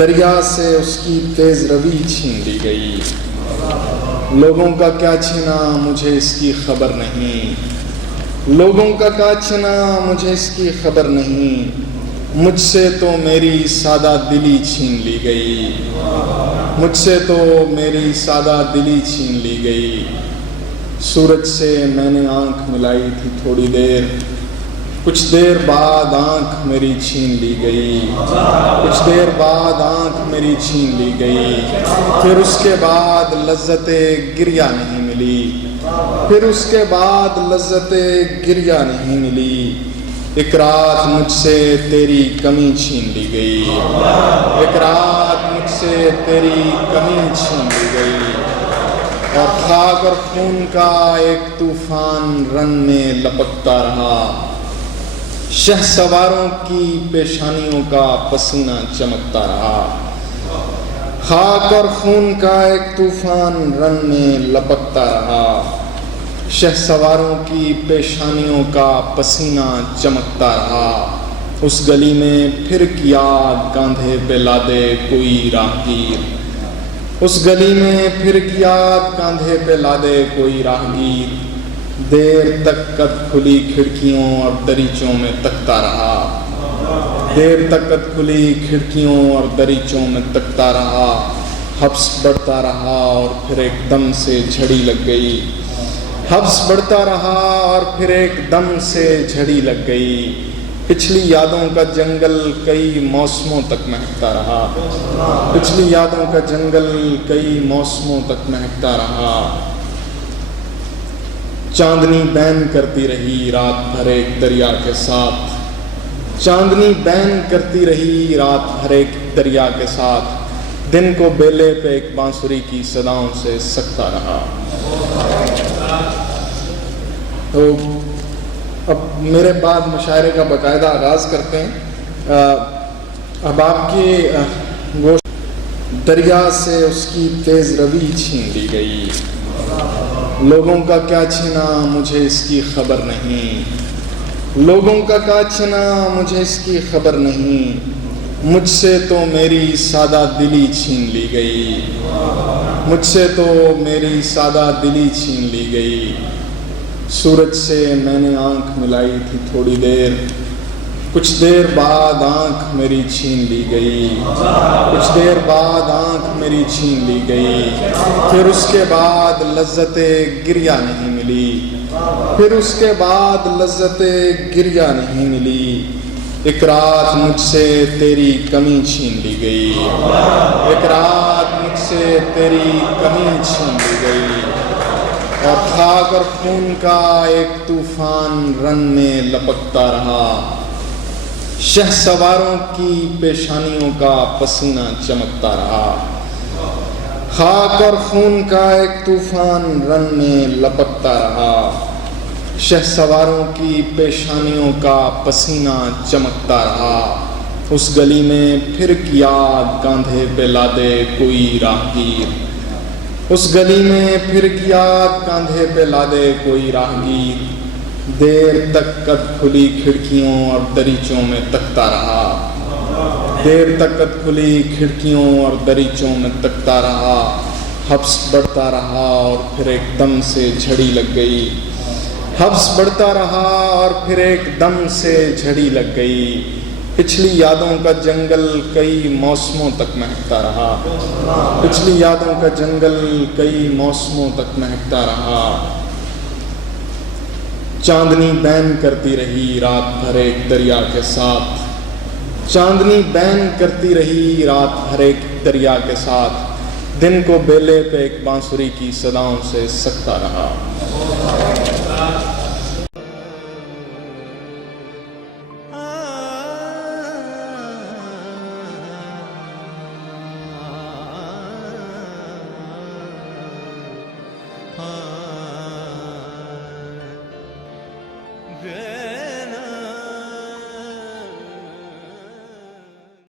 دریا سے اس کی تیز روی چھین لی گئی۔ لوگوں کا کیا چھینا مجھے اس کی خبر نہیں، لوگوں کا کیا چھینا مجھے اس کی خبر نہیں، مجھ سے تو میری سادہ دلی چھین لی گئی، مجھ سے تو میری سادہ دلی چھین لی گئی۔ سورج سے میں نے آنکھ ملائی تھی تھوڑی دیر، کچھ دیر بعد آنکھ میری چھین لی گئی، کچھ دیر بعد آنکھ میری چھین لی گئی۔ پھر اس کے بعد لذت گریہ نہیں ملی، پھر اس کے بعد لذت گریہ نہیں ملی۔ ایک رات مجھ سے تیری کمی چھین لی گئی، ایک رات مجھ سے تیری کمی چھین لی گئی۔ اور خاک اور خون کا ایک طوفان رن میں لپکتا رہا، شہ سواروں کی پیشانیوں کا پسینہ چمکتا رہا۔ خاک اور خون کا ایک طوفان رن میں لپکتا رہا، شہ سواروں کی پیشانیوں کا پسینہ چمکتا رہا۔ اس گلی میں پھر کیا کاندھے پہ لادے کوئی راہگیر، اس گلی میں پھر کیا کاندھے پہ لادے کوئی راہگیر۔ دیر تک قد کھلی کھڑکیوں اور دریچوں میں تکتا رہا، دیر تک قد کھلی کھڑکیوں اور دریچوں میں تکتا رہا۔ حبس بڑھتا رہا اور پھر ایک دم سے جھڑی لگ گئی، حبس بڑھتا رہا اور پھر ایک دم سے جھڑی لگ گئی۔ پچھلی یادوں کا جنگل کئی موسموں تک مہکتا رہا، پچھلی یادوں کا جنگل کئی موسموں تک مہکتا رہا۔ چاندنی بین کرتی رہی رات بھر ایک دریا کے ساتھ، چاندنی بین کرتی رہی رات بھر ایک دریا کے ساتھ، دن کو بیلے پہ ایک بانسری کی صداؤں سے سکتا رہا۔ تو اب میرے بعد مشاعرے کا باقاعدہ آغاز کرتے ہیں۔ اب آپ کی گوشت دریا سے اس کی تیز روی چھین لی گئی، لوگوں کا کیا چھینا مجھے اس کی خبر نہیں، لوگوں کا کیا چھینا مجھے اس کی خبر نہیں، مجھ سے تو میری سادہ دلی چھین لی گئی، مجھ سے تو میری سادہ دلی چھین لی گئی۔ سورج سے میں نے آنکھ ملائی تھی تھوڑی دیر، کچھ دیر بعد آنکھ میری چھین لی گئی، کچھ دیر بعد آنکھ میری چھین لی گئی۔ پھر اس کے بعد لذت گریہ نہیں ملی، پھر اس کے بعد لذت گریہ نہیں ملی۔ ایک رات مجھ سے تیری کمی چھین لی گئی، ایک رات مجھ سے تیری کمی چھین لی گئی۔ اور خاک اور خون کا ایک طوفان رن میں لپکتا رہا، شہ سواروں کی پیشانیوں کا پسینہ چمکتا رہا۔ خاک اور خون کا ایک طوفان رن میں لپکتا رہا، شہ سواروں کی پیشانیوں کا پسینہ چمکتا رہا۔ اس گلی میں پھر کیا کاندھے پہ لادے کوئی راہگیر، اس گلی میں پھر کیا کاندھے پہ لادے کوئی راہگیر۔ دیر تک قد کھلی کھڑکیوں اور دریچوں میں تکتا رہا، دیر تک قد کھلی کھڑکیوں اور دریچوں میں تکتا رہا۔ حبس بڑھتا رہا اور پھر ایک دم سے جھڑی لگ گئی، حبس بڑھتا رہا اور پھر ایک دم سے جھڑی لگ گئی۔ پچھلی یادوں کا جنگل کئی موسموں تک مہکتا رہا، پچھلی یادوں کا جنگل کئی موسموں تک مہکتا رہا۔ چاندنی بین کرتی رہی رات بھر ایک دریا کے ساتھ، چاندنی بین کرتی رہی رات بھر ایک دریا کے ساتھ، دن کو بیلے پہ ایک بانسری کی صداؤں سے سکتا رہا۔